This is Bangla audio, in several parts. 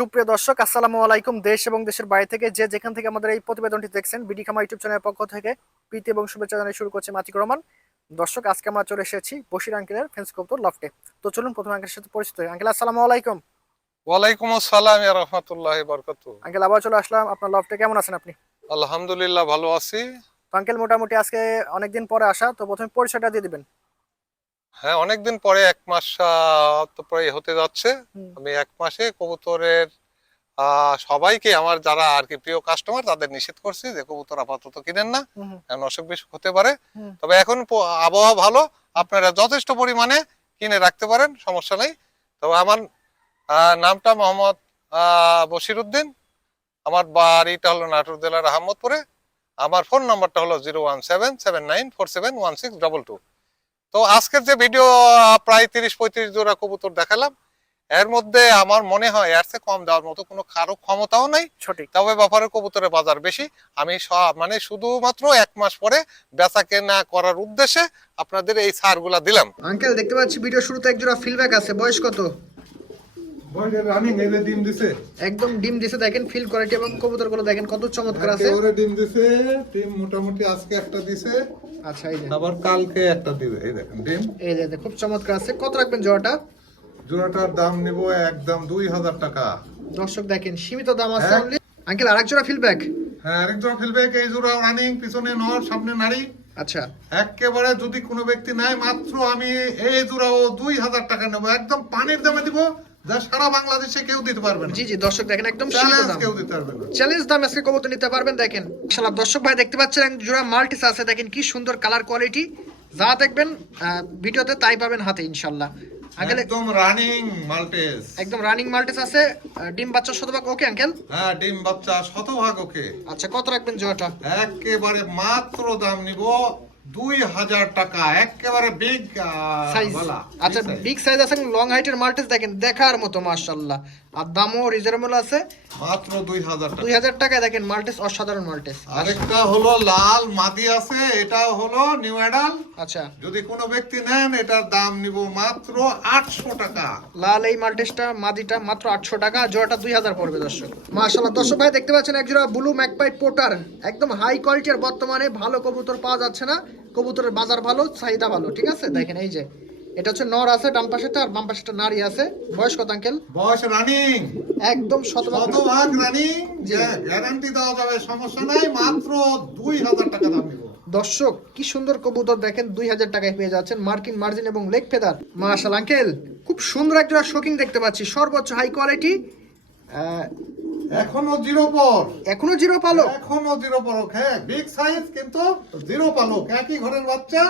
সুপ্রিয় দর্শক আসসালামু আলাইকুম। দেশ এবং দেশের বাইরে থেকে যে যেখান থেকে আমাদের এই প্রতিবেদনটি দেখছেন বিডি খামা ইউটিউব চ্যানেলের পক্ষ থেকে প্রীতি এবং শুভেচ্ছা জানিয়ে শুরু করছে মাতিক রহমান। দর্শক আজকে আমরা চলে এসেছি বশির আঙ্কেলের ফেন্স কবুতর লফটে তো চলুন প্রথমে আঙ্কেলের সাথে পরিচিত আঙ্কেল আসসালামু আলাইকুম। ওয়ালাইকুম আসসালাম ইয়া রহমতুল্লাহ বরকত আঙ্কেল আবার চলে আসলাম। আপনার লফটে কেমন আছেন আপনি? আলহামদুলিল্লাহ ভালো আছি। আঙ্কেল মোটামুটি আজকে অনেকদিন পরে আসা তো প্রথমে পরিচয়টা দিয়ে দিবেন। হ্যাঁ অনেকদিন পরে এক মাস আহ, তো প্রায় হতে যাচ্ছে। আমি এক মাসে কবুতরের সবাইকে আমার যারা আর কি প্রিয় কাস্টমার তাদের নিষেধ করছি যে কবুতর আপাতত কিনেন না। কারণ অসুখ বিসুখ হতে পারে। তবে এখন আবহাওয়া ভালো আপনারা যথেষ্ট পরিমাণে কিনে রাখতে পারেন সমস্যা নেই। তবে আমার নামটা মোহাম্মদ আহ, বশিরউদ্দিন আমার বাড়িটা হলো নাটোর জেলার আহমদপুরে। আমার ফোন নাম্বারটা হলো zero one seven seven nine four seven one six double two. তো আজকের যে ভিডিও প্রায় তিরিশ পঁয়ত্রিশ জোড়া কবুতর দেখালাম এর মধ্যে আমার মনে হয় এর চেয়ে কম দেওয়ার মতো কোনো কারও ক্ষমতাও নাই। তবে ব্যাপারে কবুতরের বাজার বেশি। আমি সব মানে শুধুমাত্র এক মাস পরে বেচা কেনা করার উদ্দেশ্যে আপনাদের এই সারগুলা দিলাম। আঙ্কেল দেখতে পাচ্ছি ভিডিও শুরুতে এক জোড়া ফিডব্যাক আছে। বয়স কত? বয়সের রানিং এই যে ডিম দিছে। একদম ডিম দিছে। দেখেন ফিল কোয়ালিটি এবং কবুতরগুলো দেখেন কত চমৎকার আছে। ডিম দিছে। ডিম মোটামুটি আজকে একটা দিছে। আচ্ছা এই যে। আবার কালকে একটা দিবে এই দেখেন ডিম। এই যে খুব চমৎকার আছে। কত রাখবেন জোড়াটা? জোড়াটার দাম নিব একদম দুই হাজার টাকা। দর্শক দেখেন সীমিত দাম আছে হ্যাঁ। only। আঙ্কেল আরেক জোড়া ফিডব্যাক হ্যাঁ আরেক জোড়া ফেলবে এই জোড়া রানিং পিছনে নর সামনে নারী। আচ্ছা। একেবারে যদি কোনো ব্যক্তি নাই মাত্র আমি এই জোড়াও দুই হাজার টাকা নেব। একদম পানির দামে দিব যা সারা বাংলাদেশে কেউ দিতে পারবে না। জি জি দর্শক দেখেন একদম চ্যালেঞ্জ দাম। কেউ দিতে পারবে না। চ্যালেঞ্জ দাম আজকে কবুতর নিতে পারবেন দেখেন। দর্শক ভাই দেখতে পাচ্ছেন এক জোড়া মাল্টিস আছে দেখেন কি সুন্দর কালার কোয়ালিটি যা দেখবেন ভিডিওতে তাই পাবেন হাতে ইনশাল্লাহ একদম রানিং মাল্টেস একদম রানিং মাল্টিস আছে। ডিম বাচ্চা শতভাগ ওকে আঙ্কেল? হ্যাঁ ডিম বাচ্চা শতভাগ ওকে। আচ্ছা কত রাখবেন জোড়াটা? একেবারে মাত্র দাম নিব দুই হাজার টাকা একেবারে বিগ সাইজ আচ্ছা বিগ সাইজ আছে লং হাইটের মাল্টেস দেখেন দেখার মতো মাশাআল্লাহ। আর দামও রিজনেবল আছে। মাত্র দুই হাজার দুই হাজার টাকায় দেখেন মাল্টিস অসাধারণ মাল্টিস। আরেকটা হলো লাল মাদি আছে এটাও হলো নিউ অ্যাডাল আচ্ছা। যদি কোনো ব্যক্তি নেন এটার দাম নিব মাত্র আটশো টাকা। লাল এই মাল্টিসটা মাদিটা মাত্র আটশো টাকা জোড়াটা দুই হাজার পড়বে দর্শক। মাশাল্লাহ দর্শক ভাই দেখতে পাচ্ছেন এক জোড়া ব্লু ম্যাকপাই পোটার একদম হাই কোয়ালিটির বর্তমানে ভালো কবুতর পাওয়া যাচ্ছে না। কবুতরের বাজার ভালো চাহিদা ভালো ঠিক আছে? দেখেন এই যে। এটা হচ্ছে নর আছে ডান পাশেটা আর বাম পাশেটা নারী আছে। বয়স কত আঙ্কেল? বয়স রানিং। একদম শতভাগ শতভাগ রানিং। গ্যারান্টি দেওয়া যাবে সমস্যা নাই মাত্র দুই হাজার টাকা দাম নিব। দর্শক কি সুন্দর কবুতর দেখেন দুই হাজার টাকায় পেয়ে যাচ্ছেন। মার্কিন মার্জিন এবং লেগ ফেদার। Martial uncle. খুব সুন্দর একটা শোকিং দেখতে পাচ্ছি। সর্বোচ্চ হাই কোয়ালিটি এখনও জিরো পর এখনও জিরো পালো এখনও জিরো পালক হ্যাঁ বিগ সাইজ কিন্তু জিরো পালক একই ঘরের বাচ্চা।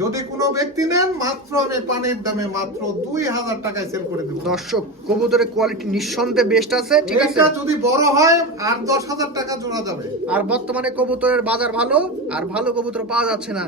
যদি কোনো ব্যক্তি নেন মাত্র আমি পানির দামে মাত্র দুই হাজার টাকায় সেল করে দেবো। দর্শক কবুতরের কোয়ালিটি নিঃসন্দেহে বেস্ট আছে ঠিক আছে? যদি বড় হয় আর দশ হাজার টাকা জোড়া যাবে। আর বর্তমানে কবুতরের বাজার ভালো আর ভালো কবুতর পাওয়া যাচ্ছে না।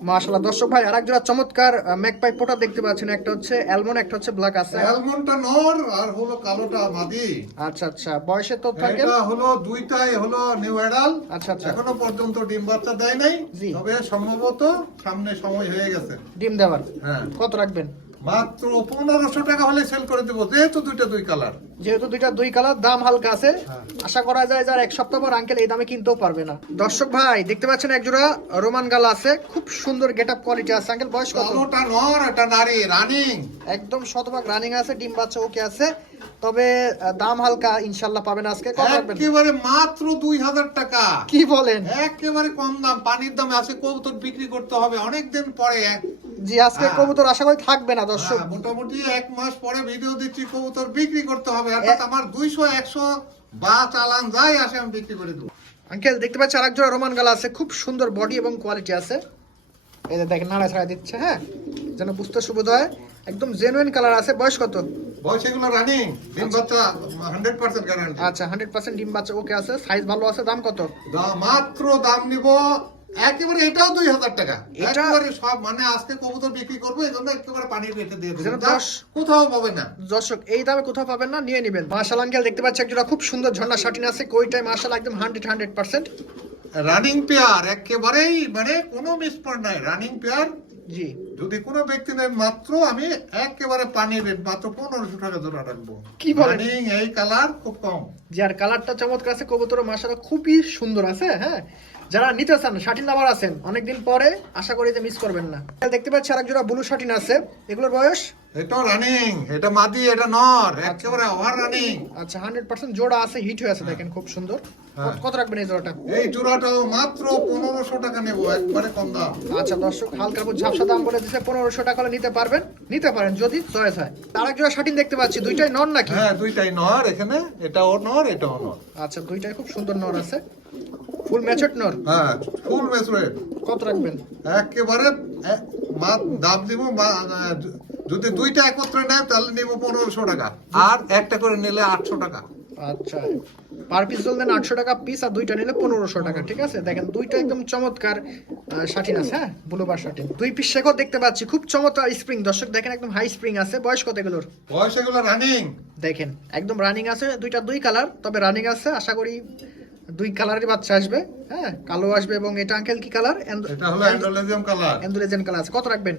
মাশাআল্লাহ দর্শক ভাই আরেক জোড়া চমৎকার ম্যাকপাই পোটা দেখতে পাচ্ছেন। একটা হচ্ছে অ্যালমন একটা হচ্ছে ব্ল্যাক আছে। অ্যালমনটা নর আর হলো কালোটা মাদি। আচ্ছা আচ্ছা বয়সে তো থাকে এটা হলো দুইটাই হলো নিউ অ্যাডাল আচ্ছা আচ্ছা। এখনও পর্যন্ত ডিম বাচ্চা দেয় নাই। জি। তবে সম্ভবত সামনে সময় হয়ে গেছে। ডিম দেওয়ার। হ্যাঁ। কত রাখবেন? মাত্র পনেরোশো টাকা হলে সেল করে দেবো যেহেতু দুইটা দুই কালার যেহেতু দুইটা দুই কালার দাম হালকা আছে। হ্যাঁ। আশা করা যায় যার এক সপ্তাহ পর আঙ্কেল এই দামে কিনতেও পারবে না। দর্শক ভাই দেখতে পাচ্ছেন এক জোড়া রোমান গালা আছে। খুব সুন্দর গেট আপ কোয়ালিটি আছে। আঙ্কেল বয়স কত? কালোটা নর এটা নারী রানিং একদম শতভাগ রানিং আছে ডিম বাচ্চা ওকে আছে। তবে দাম হালকা ইনশাল্লাহ পাবেন আজকে। একেবারে মাত্র দুই হাজার টাকা। কি বলেন? একেবারে কম দাম পানির দামে আছে কবুতর বিক্রি করতে হবে অনেক দিন পরে। জি আজকে হ্যাঁ। কবুতর আশা করি থাকবে না দর্শক হ্যাঁ, মোটামুটি এক মাস পরে ভিডিও দিচ্ছি কবুতর বিক্রি করতে হবে। অর্থাৎ আমার দুইশো একশো বা চালান যাই আসে আমি বিক্রি করে দেবো। আঙ্কেল দেখতে পাচ্ছি আরেক জোড়া রোমান গালা আছে খুব সুন্দর বডি এবং কোয়ালিটি আছে। এই যে দেখেন নাড়া ছাড়া দিচ্ছে হ্যাঁ? যেন বুঝতে সুবিধা হয়। একদম জেনুইন কালার আছে। বয়স কত? বয়স এগুলো রানিং ডিম বাচ্চা হান্ড্রেড পার্সেন্ট গ্যারান্টি আচ্ছা হান্ড্রেড পার্সেন্ট ডিম বাচ্চা ওকে আছে। সাইজ ভালো আছে দাম কত? মাত্র দাম নিব একেবারে এটাও দুই হাজার টাকা। একেবারে সব মানে আজকে কবুতর বিক্রি করব এই জন্য একেবারে পানির রেটে দিয়ে কোথাও পাবে না। দর্শক এই দামে কোথাও পাবেন না নিয়ে নেবেন। মার্শাল আঙ্কেল দেখতে পাচ্ছি একজোড়া খুব সুন্দর ঝর্ণা শাটিন আছে কইটাই মার্শাল একদম hundred hundred percent running pair একেবারেই মানে কোনো নাই রানিং পেয়ার জি। যদি কোনো ব্যক্তি নেন মাত্র আমি একেবারে পানির রেট মাত্র পনেরোশো টাকা জোড়া রাখব। কি বলেন? এই কালার খুব কম। আর কালারটা চমৎকার আছে কবুতর মাসাটা খুবই সুন্দর আছে হ্যাঁ? যারা নিতে চান শাটিন লাভার আছেন অনেকদিন পরে আশা করি যে মিস করবেন না। দেখতে পাচ্ছি আরেক জোড়া ব্লু শাটিন আছে। এগুলোর বয়স? এটা রানিং এটা মাদি এটা নর একেবারে ওভার রানিং আচ্ছা হান্ড্রেড পার্সেন্ট জোড়া আছে হিট হয়ে আছে দেখেন খুব সুন্দর। হ্যাঁ। কত রাখবেন এই জোড়াটা? এই জোড়াটাও মাত্র পনেরোশো টাকা নেব একবারে কম দাম। আচ্ছা দর্শক হালকা উপর ঝাপসা দাম বলে দিচ্ছে পনেরোশো টাকা হলে নিতে পারবেন। নিতে পারেন যদি চয়েস হয়। আরেক জোড়া শাটিন দেখতে পাচ্ছি দুইটাই নন নাকি? হ্যাঁ দুইটাই নর এখানে এটাও নর এটাও নর। আচ্ছা দুইটাই খুব সুন্দর নর আছে। ফুল ম্যাচড নর হ্যাঁ ফুল মেসুরেট কত রাখবেন? একেবারে মা- দাম দিব যদি দুইটা একত্রে নেয় তাহলে নিব পনেরোশো টাকা। আর একটা করে নিলে আটশো টাকা। আচ্ছা। পার পিস বললেন আটশো টাকা পিস আর দুইটা নিলে পনেরোশো টাকা ঠিক আছে? দেখেন দুইটা একদম চমৎকার শাটিন আছে হ্যাঁ? ব্লুবার শাটিন দুই পিস শেখর দেখতে পাচ্ছি খুব চমৎকার স্প্রিং দর্শক দেখেন একদম হাই স্প্রিং আছে। বয়স কত এগুলোর? বয়স এগুলো রানিং দেখেন একদম রানিং আছে দুইটা দুই কালার তবে রানিং আছে আশা করি দুই কালারের বাচ্চা আসবে হ্যাঁ? কালো আসবে এবং এটা আঙ্কেল কি কালার? এটা হলো অ্যান্ডোলেজিয়াম কালার। এন্ডুরেজেন কালার আছে। কত রাখবেন?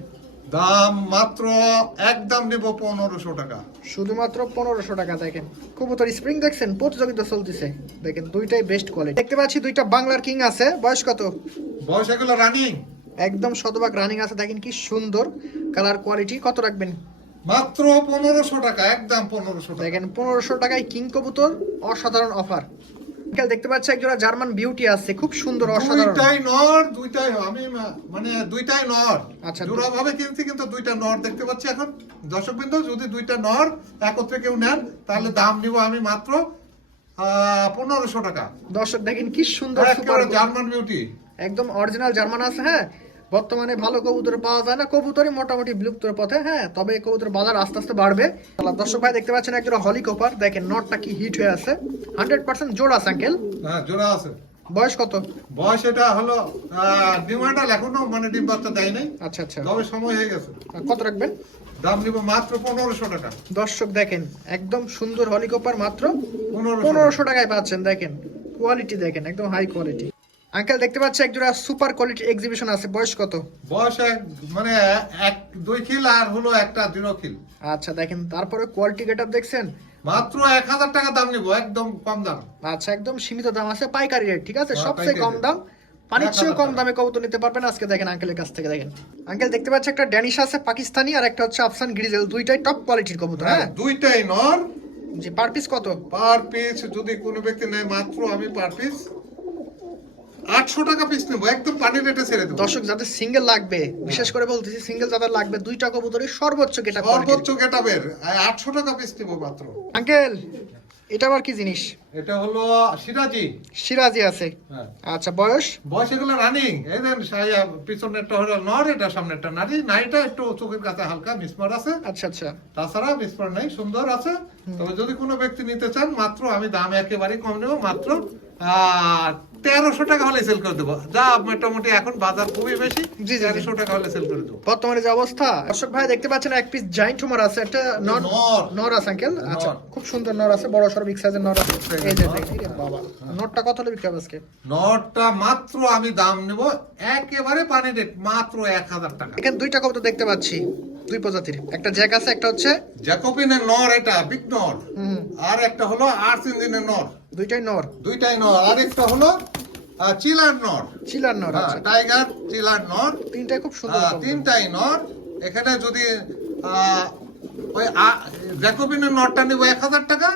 দাম মাত্র একদম নিব পনেরোশো টাকা। শুধুমাত্র পনেরোশো টাকা দেখেন। কবুতর স্প্রিং দেখছেন? প্রতিযোগিতা চলতেছে। দেখেন দুইটাই বেস্ট কোয়ালিটি দেখতে পাচ্ছি দুইটা বাংলার কিং আছে। বয়স কত? বয়স এগুলো রানিং একদম শতভাগ রানিং আছে। দেখেন কি সুন্দর কালার কোয়ালিটি কত রাখবেন? মাত্র পনেরোশো টাকা একদম পনেরোশো টাকা। দেখেন পনেরোশো টাকায় কিং কবুতর অসাধারণ অফার দেখতে পাচ্ছি একজোড়া জার্মান বিউটি আছে খুব সুন্দর অসাধারণ। দুইটাই নর দুইটাই আমি মানে দুইটাই নর। আচ্ছা। জোড়া ভাবে কিনছি কিন্তু দুইটা নর দেখতে পাচ্ছি এখন। দর্শকবৃন্দ যদি দুইটা নর একত্রে কেউ নেন তাহলে দাম নিব আমি মাত্র পনেরোশো টাকা। দর্শক দেখেন কি সুন্দর জার্মান বিউটি একদম অরিজিনাল জার্মান আছে হ্যাঁ? বর্তমানে ভালো কবুতর পাওয়া যায় না। কবুতরই মোটামুটি বিলুপ্তর পথে হ্যাঁ তবে কবুতর বাজার আস্তে আস্তে বাড়বে। দর্শক ভাই দেখতে পাচ্ছেন একজন হলি কপার দেখেন নটটা কি হিট হয়ে আছে। হান্ড্রেড পার্সেন্ট জোড়া সাইকেল হ্যাঁ জোড়া আছে। বয়স কত? বয়স এটা হলো ডিমান্ডাল এখনও মানে ডিম বাচ্চা দেয় নাই। আচ্ছা আচ্ছা। তবে সময় হয়ে গেছে। কত রাখবেন? দাম নিব মাত্র পনেরোশো টাকা। দর্শক দেখেন একদম সুন্দর হলিকপার মাত্র পনেরোশো টাকায় পাচ্ছেন দেখেন। কোয়ালিটি দেখেন একদম হাই কোয়ালিটি আঙ্কেল দেখতে পাচ্ছি একজোড়া সুপার কোয়ালিটি এক্সিবিশন আছে। বয়স কত? বয়স মানে এক দুই খিল আর হলো একটা জিরো খিল। আচ্ছা দেখেন তারপরে কোয়ালিটি গেট দেখছেন? মাত্র এক হাজার টাকা দাম নিব একদম কম দাম। আচ্ছা একদম সীমিত দাম আছে পাইকারি রেট ঠিক আছে? হ্যাঁ, সবচেয়ে কম দাম পানির চেয়েও কম দামে কবুতর নিতে পারবেন। আজকে দেখেন আঙ্কেলের কাছ থেকে দেখেন। আঙ্কেল দেখতে পাচ্ছি একটা ড্যানিশ আছে পাকিস্তানি আর একটা হচ্ছে আফসান গ্রিজেল দুইটাই টপ কোয়ালিটির কবুতর হ্যাঁ দুইটাই নর। জি পার পিস কত? পার পিস যদি কোনো ব্যক্তি নেয় মাত্র আমি পার পিস আটশো টাকা পিস নেব একদম পানি রেটে ছেড়ে দেবো। দর্শক যাদের সিঙ্গেল লাগবে বিশেষ করে বলতেছি সিঙ্গেল যাদের লাগবে দুইটা কবুতরই সর্বোচ্চ গেটা সর্বোচ্চ গেটাবের আটশো টাকা পিস নেব মাত্র। আঙ্কেল এটা আবার কি জিনিস? এটা হলো সিরাজি। সিরাজি আছে। হ্যাঁ। আচ্ছা বয়স? বয়স এগুলো রানিং এই দেন সাইয়া পিছনেরটা হলো নর এটা সামনেরটা নারী। নারীটা একটু চোখের কাছে হালকা মিসমার আছে। আচ্ছা আচ্ছা। তাছাড়া মিসমার নেই সুন্দর আছে। তবে যদি কোনো ব্যক্তি নিতে চান মাত্র আমি দাম একেবারে কম নেব মাত্র তেরোশো টাকা হলে সেল করে দেবো। যা মোটামুটি এখন বাজার খুবই বেশি জি। তেরোশো টাকা হলে সেল করে দেবো। বর্তমানে যে অবস্থা দর্শক ভাই দেখতে পাচ্ছেন এক পিস জাইন্ট হুমার আছে একটা নর নর। আছে আঙ্কেল আচ্ছা খুব সুন্দর নর আছে বড় সর বিগ সাইজের নর আছে। এই যে বাবা। নরটা কত হলে বিক্রি হবে আজকে? নটটা মাত্র আমি দাম নেব একেবারে পানি রেট মাত্র এক হাজার টাকা। এখানে দুইটা কবুতর দেখতে পাচ্ছি দুই প্রজাতির। একটা জ্যাক আছে একটা হচ্ছে জ্যাকোবিনের নর এটা বিগ নর। আর একটা হলো আর্টস ইঞ্জিনের নর। দুইটাই নর। দুইটাই নর। আর একটা হলো চিলার নর। চিলার নর হ্যাঁ, আচ্ছা। টাইগার চিলার নর। তিনটাই খুব সুন্দর তিনটাই নর। এখানে যদি ওই জ্যাকোবিনের নটটা নিব এক হাজার টাকা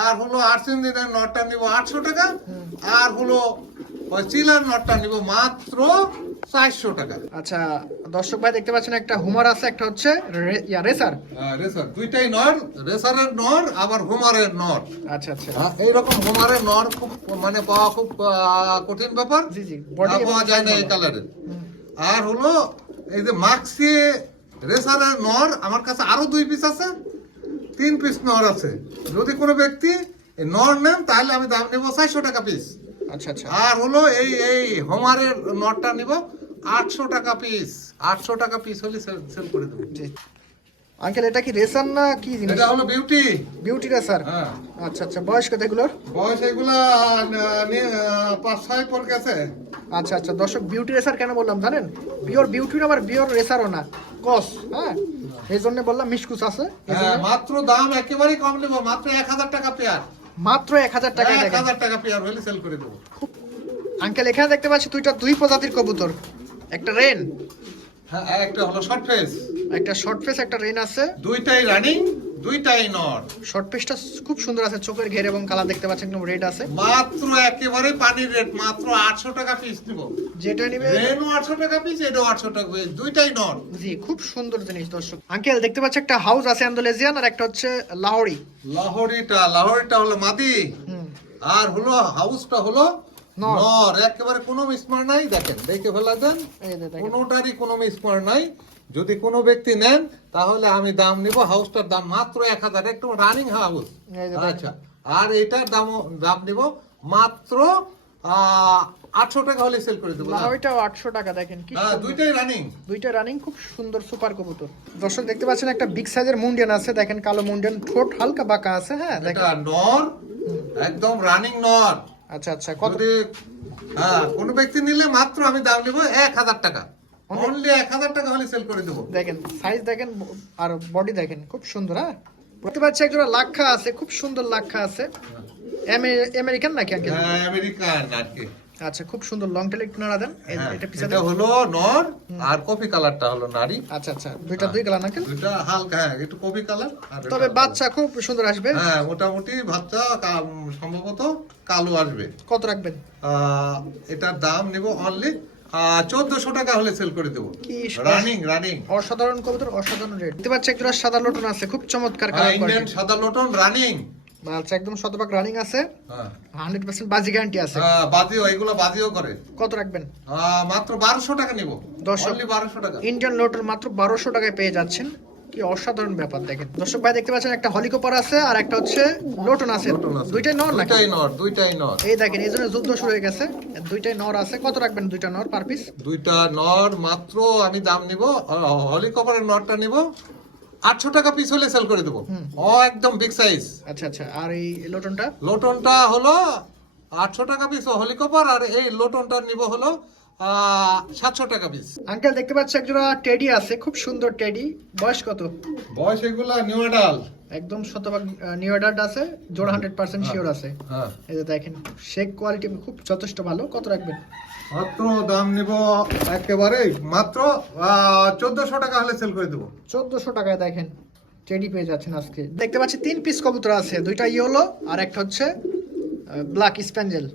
আর হলো আর্টস ইঞ্জিনের নটটা নিব আটশো টাকা আর হলো ওই চিলার নটটা নিব মাত্র চারশো টাকা। আচ্ছা দর্শক ভাই দেখতে পাচ্ছেন একটা হুমার আছে একটা হচ্ছে রেসার। রেসার। দুইটাই নর রেসারের নর আবার হোমারের নর। আচ্ছা আচ্ছা। হ্যাঁ, এইরকম হোমারের নর খুব মানে পাওয়া খুব কঠিন ব্যাপার। জি জি পাওয়া যায় না এই কালারের আর হলো এই যে মাক্সি রেসারের নর আমার কাছে আরও দুই পিস আছে তিন পিস নর আছে। যদি কোনো ব্যক্তি এই নর নেন তাহলে আমি দাম নেব চারশো টাকা পিস আচ্ছা আচ্ছা। আর হলো এই এই হোমারের নরটা নিব। আটশো টাকা পিস আটশো টাকা পিস হলে সেল করে দেবো। জি। আঙ্কেল এটা কি রেসার না কি জিনিস? এটা হলো বিউটি। বিউটি রেসার হ্যাঁ। আচ্ছা আচ্ছা। বয়স কত এগুলোর? বয়স এগুলা পাঁচ ছয় পর গেছে। আচ্ছা আচ্ছা। দর্শক বিউটি রেসার কেন বললাম জানেন? পিওর বিউটি না আবার পিওর রেসারও না। কস হ্যাঁ? এই জন্য বললাম মিসকুস আছে। হ্যাঁ মাত্র দাম একেবারেই কম নেব। মাত্র এক হাজার টাকা পেয়ার। মাত্র এক হাজার টাকা এক হাজার টাকা পেয়ার হলে সেল করে দেবো। আঙ্কেল এখানে দেখতে পাচ্ছি দুইটা দুই প্রজাতির কবুতর। একটা রেন হ্যাঁ একটা হলো শর্ট ফেস একটা শর্ট ফেস একটা রেন আছে। দুইটাই রানিং দুইটাই নর শর্ট ফেসটা খুব সুন্দর আছে চোখের ঘের এবং কালার দেখতে পাচ্ছেন একদম রেড আছে। মাত্র একেবারে পানির রেট মাত্র আটশো টাকা পিস নিব। যেটা নিবে রেনও আটশো টাকা পিস এটাও আটশো টাকা পিস দুইটাই নর জি খুব সুন্দর জিনিস দর্শক। আঙ্কেল দেখতে পাচ্ছি একটা হাউস আছে অ্যান্ডোলেজিয়ান আর একটা হচ্ছে লাহোরি লাহোরিটা লাহোরিটা হলো মাদি। আর হলো হাউসটা হলো নর। একেবারে কোনো মিসমার নাই দেখেন দেখে ফেলা দেন এই যে দেখেন। কোনোটারই কোনো মিসমার নাই। যদি কোনো ব্যক্তি নেন তাহলে আমি দাম নিব হাউসটার দাম মাত্র এক হাজার একটু রানিং হাউস। আচ্ছা আর এটার দাম দাম নিব মাত্র আটশো টাকা হলে সেল করে দেবো। লাহোরিটাও আটশো টাকা দেখেন কি হ্যাঁ দুইটাই রানিং দুইটা রানিং খুব সুন্দর সুপার কবুতর। দর্শক দেখতে পাচ্ছেন একটা বিগ সাইজের মুন্ডিয়ান আছে দেখেন কালো মুন্ডিয়ান ঠোঁট হালকা বাঁকা আছে হ্যাঁ দেখেন। নর একদম রানিং নর। আচ্ছা আচ্ছা কত হ্যাঁ কোনো ব্যক্তি নিলে মাত্র আমি দাম নিব এক হাজার টাকা। অনলি এক হাজার টাকা হলে সেল করে দেবো। দেখেন সাইজ দেখেন আর বডি দেখেন খুব সুন্দর হ্যাঁ? বলতে পারছি একজোড়া লাক্ষা আছে খুব সুন্দর লাক্ষা আছে। আমেরিকান নাকি আঙ্কেল হ্যাঁ আমেরিকান আর কি। আচ্ছা খুব সুন্দর লং টেল একটু নাড়া দেন। হ্যাঁ, এটা পিছনে এটা হলো নর আর কফি কালারটা হলো নারী আচ্ছা আচ্ছা দুইটা দুই কালার আঙ্কেল দুইটা হালকা হ্যাঁ একটু কফি কালার তবে বাচ্চা খুব সুন্দর আসবে। হ্যাঁ মোটামুটি বাচ্চা সম্ভবত কালো আসবে। কত রাখবেন? এটার দাম নিব অনলি চোদ্দশো টাকা হলে সেল করে দেবো। রানিং রানিং অসাধারণ কবুতর অসাধারণ রেট দেখতে পাচ্ছি একজোড়া সাদা লটন আছে খুব চমৎকার ইন্ডিয়ান সাদা লটন রানিং একদম শতভাগ রানিং আছে। হ্যাঁ। বাজি গ্যারান্টি আছে। আহ, বাদিও এগুলো বাদিও করে। কত রাখবেন? মাত্র বারোশো টাকা নিব। দর্শক। অনলি বারোশো টাকা। ইন্ডিয়ান লোটার মাত্র বারোশো টাকায় পেয়ে যাচ্ছেন। কি অসাধারণ ব্যাপার দেখেন। দর্শক ভাই দেখতে পাচ্ছেন একটা হলিকপার আছে আর একটা হচ্ছে লোটন আছে। দুইটাই নর দুইটাই নর দুইটাই নর। এই দেখেন এই জন্য যুদ্ধ শুরু হয়ে গেছে। দুইটাই নর আছে। কত রাখবেন দুইটা নর পার পিস দুইটা নর মাত্র আমি দাম নিব। হলিকপারের নরটা নিব। আটশো টাকা পিস হলে সেল করে দেবো। ও একদম বিগ সাইজ আচ্ছা আচ্ছা। আর এই লোটনটা? লোটনটা হলো আটশো টাকা পিস হলিকপার আর এই লোটনটা নিব হলো সাতশো টাকা পিস আঙ্কেল দেখতে পাচ্ছি একজোড়া টেডি আছে খুব সুন্দর টেডি বয়স কত? বয়স এগুলা নিউ ডাল একদম শতভাগ নিউ অ্যাডাল্ট আছে জোড়া হান্ড্রেড পার্সেন্ট শিওর আছে। হ্যাঁ। এই যে দেখেন শেক কোয়ালিটি খুব যথেষ্ট ভালো। কত রাখবেন? মাত্র দাম নিব একেবারে মাত্র চোদ্দশো টাকা হলে সেল করে দেবো। চোদ্দশো টাকায় দেখেন টেডি পেয়ে যাচ্ছেন আজকে। দেখতে পাচ্ছি তিন পিস কবুতর আছে দুইটা ইয়েলো আর একটা হচ্ছে ব্ল্যাক স্প্যাঞ্জেল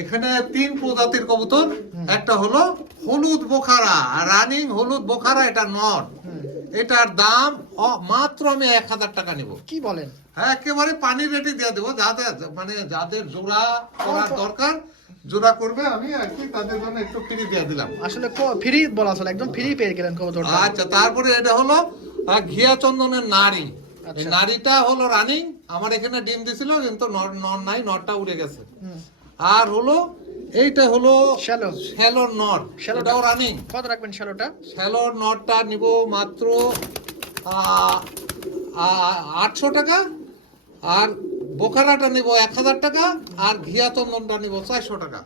এখানে তিন প্রজাতির কবুতর একটা হলো হলুদ বোখারা রানিং হলুদ বোখারা এটা নর এটার দাম মাত্র আমি এক হাজার টাকা নিব। কি বলেন? হ্যাঁ একেবারে পানি রেটে দিয়ে দেবো। যাদের মানে যাদের জোড়া করার দরকার জোড়া করবে আমি আর কি তাদের জন্য একটু ফ্রি দিয়ে দিলাম। আসলে ফ্রি বলা চলে একদম ফ্রি পেয়ে গেলেন কবুতরটা। আচ্ছা তারপরে এটা হলো ঘিয়া চন্দনের নারী আচ্ছা। নারীটা হলো রানিং আমার এখানে ডিম দিছিল কিন্তু নর নাই নরটা উড়ে গেছে। আর হলো এইটা হলো শ্যালো শ্যালোর নট শ্যালোটা- সেটাও রানিং কত রাখবেন শ্যালোটা শ্যালোর নটটা নিব মাত্র আটশো টাকা আর বোখারাটা নিব এক হাজার টাকা আর ঘিয়া চন্দনটা নিব চারশো টাকা।